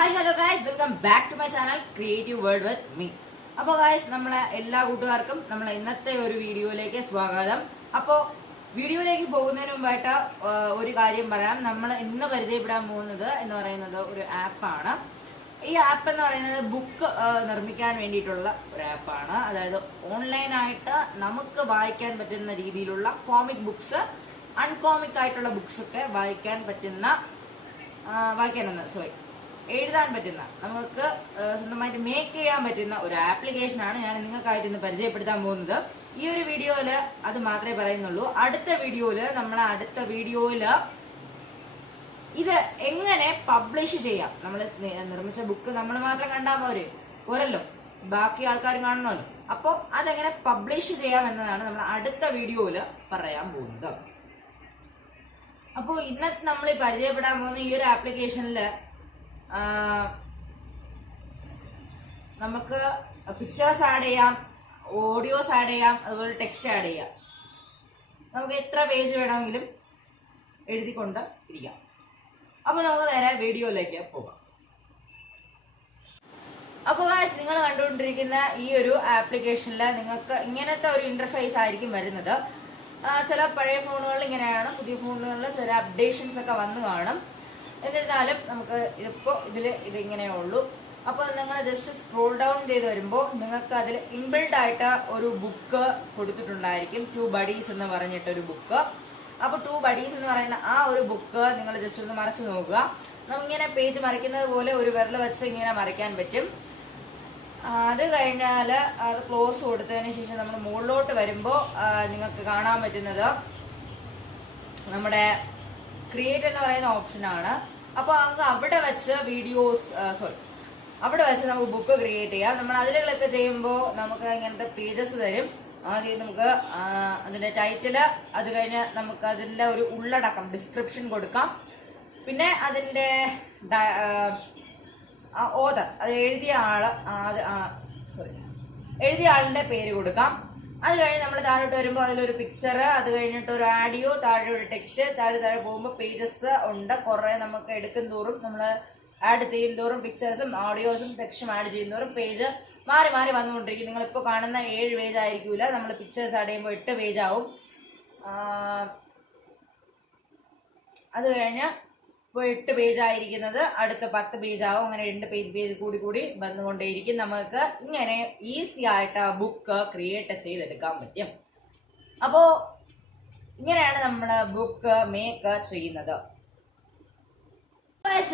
Hi hello guys, welcome back to my channel creative world with me. അപ്പോൾ guys, നമ്മളെ എല്ലാ കൂട്ടുകാർക്കും നമ്മളെ ഇന്നത്തെ ഒരു വീഡിയോയിലേക്ക് സ്വാഗതം. അപ്പോൾ വീഡിയോയിലേക്ക് പോകുന്നതിന് മുമ്പായിട്ട് ഒരു കാര്യം പറയാം. നമ്മൾ ഇന്ന് പരിചയപ്പെടാൻ പോകുന്നത് എന്ന് പറയുന്നത് ഒരു ആപ്പാണ്. ഈ ആപ്പ് എന്ന് പറയുന്നത് ബുക്ക് നിർമ്മിക്കാൻ വേണ്ടിയിട്ടുള്ള ഒരു ആപ്പാണ്. അതായത് ഓൺലൈനായിട്ട് നമുക്ക് വായിക്കാൻ പറ്റുന്ന രീതിയിലുള്ള കോമിക് ബുക്സ്, അൺകോമിക് ആയിട്ടുള്ള ബുക്സ് ഒക്കെ എഴുതാൻ പറ്റുന്ന, നമുക്ക് സ്വന്തമായിട്ട് മേക്ക് ചെയ്യാൻ പറ്റുന്ന ഒരു ആപ്ലിക്കേഷനാണ് ഞാൻ നിങ്ങൾക്കായിട്ട് ഇന്ന് പരിചയപ്പെടുത്താൻ പോകുന്നത്. ഈ ഒരു വീഡിയോയില് അത് മാത്രമേ പറയുന്നുള്ളൂ. അടുത്ത വീഡിയോയില് ഇത് എങ്ങനെ പബ്ലിഷ് ചെയ്യാം, നമ്മൾ നിർമ്മിച്ച ബുക്ക് നമ്മൾ മാത്രം കണ്ടാൽ പോരല്ലോ, ബാക്കി ആൾക്കാർ കാണണമല്ലോ. അപ്പോൾ അതെങ്ങനെ പബ്ലിഷ് ചെയ്യാം എന്നതാണ് നമ്മൾ അടുത്ത വീഡിയോയില് പറയാൻ പോകുന്നത്. അപ്പോൾ ഇന്നത്തെ നമ്മൾ പരിചയപ്പെടാൻ പോകുന്ന ഈ ഒരു ആപ്ലിക്കേഷനില് നമുക്ക് പിക്ചേഴ്സ് ആഡ് ചെയ്യാം, ഓഡിയോസ് ആഡ് ചെയ്യാം, അതുപോലെ ടെക്സ്റ്റ് ആഡ് ചെയ്യാം. നമുക്ക് എത്ര പേജ് വേണമെങ്കിലും എഴുതിക്കൊണ്ട് ഇരിക്കാം. അപ്പോൾ നമുക്ക് നേരെ വീഡിയോയിലേക്ക് പോകാം. അപ്പോൾ ഗായ്സ്, നിങ്ങൾ കണ്ടുകൊണ്ടിരിക്കുന്ന ഈ ഒരു ആപ്ലിക്കേഷനിൽ നിങ്ങൾക്ക് ഇങ്ങനത്തെ ഒരു ഇന്റർഫേസ് ആയിരിക്കും വരുന്നത്. ചില പഴയ ഫോണുകളിൽ ഇങ്ങനെയാണ്, പുതിയ ഫോണുകളിൽ ചില അപ്ഡേഷൻസ് ഒക്കെ വന്നു കാണും. എന്നിരുന്നാലും നമുക്ക് ഇതിങ്ങനെയേ ഉള്ളൂ. അപ്പോൾ നിങ്ങൾ ജസ്റ്റ് സ്ക്രോൾ ഡൗൺ ചെയ്ത് വരുമ്പോൾ നിങ്ങൾക്ക് അതിൽ ഇൻബിൽഡ് ആയിട്ട് ഒരു ബുക്ക് കൊടുത്തിട്ടുണ്ടായിരിക്കും, 2 ബഡീസ് എന്ന് പറഞ്ഞിട്ടൊരു ബുക്ക്. അപ്പോൾ 2 ബഡീസ് എന്ന് പറയുന്ന ആ ഒരു ബുക്ക് നിങ്ങൾ ജസ്റ്റ് ഒന്ന് മറച്ചു നോക്കുക. നമുക്കിങ്ങനെ പേജ് മറിക്കുന്നത് പോലെ ഒരു വിരൽ വെച്ച് ഇങ്ങനെ മറിക്കാൻ പറ്റും. അത് കഴിഞ്ഞാൽ അത് ക്ലോസ് കൊടുത്തതിന് ശേഷം നമ്മൾ മുകളിലോട്ട് വരുമ്പോൾ നിങ്ങൾക്ക് കാണാൻ പറ്റുന്നത് നമ്മുടെ ക്രിയേറ്റ് എന്ന് പറയുന്ന ഓപ്ഷനാണ്. അപ്പോൾ നമുക്ക് അവിടെ വെച്ച് നമുക്ക് ബുക്ക് ക്രിയേറ്റ് ചെയ്യാം. നമ്മൾ അതിൽ ക്ലിക്ക് ചെയ്യുമ്പോൾ നമുക്ക് ഇങ്ങനത്തെ പേജസ് തരും. ആദ്യം നമുക്ക് അതിന്റെ ടൈറ്റില്, അത് കഴിഞ്ഞ് നമുക്ക് അതിന്റെ ഒരു ഉള്ളടക്കം ഡിസ്ക്രിപ്ഷൻ കൊടുക്കാം. പിന്നെ അതിന്റെ ഓതർ, അത് എഴുതിയ ആളിന്റെ പേര് കൊടുക്കാം. അത് കഴിഞ്ഞ് നമ്മൾ താഴോട്ട് വരുമ്പോൾ അതിലൊരു പിക്ചർ, അത് കഴിഞ്ഞിട്ട് ഒരു ആഡിയോ, താഴെ ഒരു ടെക്സ്റ്റ്, താഴെ പോകുമ്പോൾ പേജസ് ഉണ്ട്. കുറെ നമുക്ക് എടുക്കും തോറും, നമ്മൾ ആഡ് ചെയ്യും തോറും പിക്ചേഴ്സും ഓഡിയോസും ടെക്സ്റ്റും ആഡ് ചെയ്യുന്നതോറും പേജ് മാറി മാറി വന്നുകൊണ്ടിരിക്കും. നിങ്ങളിപ്പോൾ കാണുന്ന 7 പേജ് ആയിരിക്കൂല, നമ്മൾ പിക്ചേഴ്സ് ആഡ് ചെയ്യുമ്പോൾ 8 പേജ് ആവും. അത് കഴിഞ്ഞ് ഇപ്പോൾ 8 പേജ് ആയിരിക്കുന്നത് അടുത്ത 10 പേജ് ആവും. അങ്ങനെ 2 പേജ് കൂടി വന്നുകൊണ്ടേയിരിക്കും. നമുക്ക് ഇങ്ങനെ ഈസി ആയിട്ട് ബുക്ക് ക്രിയേറ്റ് ചെയ്തെടുക്കാൻ പറ്റും. അപ്പോൾ ഇങ്ങനെയാണ് നമ്മൾ ബുക്ക് മേക്ക് ചെയ്യുന്നത്.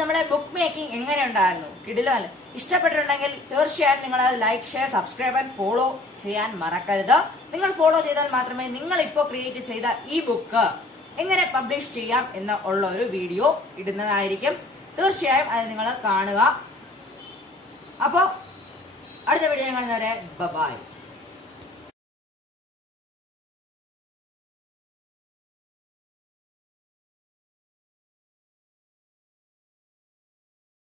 നമ്മുടെ ബുക്ക് മേക്കിംഗ് എങ്ങനെ ഉണ്ടായിരുന്നു? കിടിലല്ലേ? ഇഷ്ടപ്പെട്ടിട്ടുണ്ടെങ്കിൽ തീർച്ചയായും നിങ്ങൾ like, share, subscribe and follow ചെയ്യാൻ മറക്കരുത്. നിങ്ങൾ ഫോളോ ചെയ്താൽ മാത്രമേ നിങ്ങൾ ഇപ്പോൾ ക്രിയേറ്റ് ചെയ്ത ഈ ബുക്ക് എങ്ങനെ പബ്ലിഷ് ചെയ്യാം എന്നുള്ള ഒരു വീഡിയോ ഇടുന്നതായിരിക്കും. തീർച്ചയായും അത് നിങ്ങൾ കാണുക. അപ്പോൾ അടുത്ത വീഡിയോ കാണുന്നവരെ ബൈ.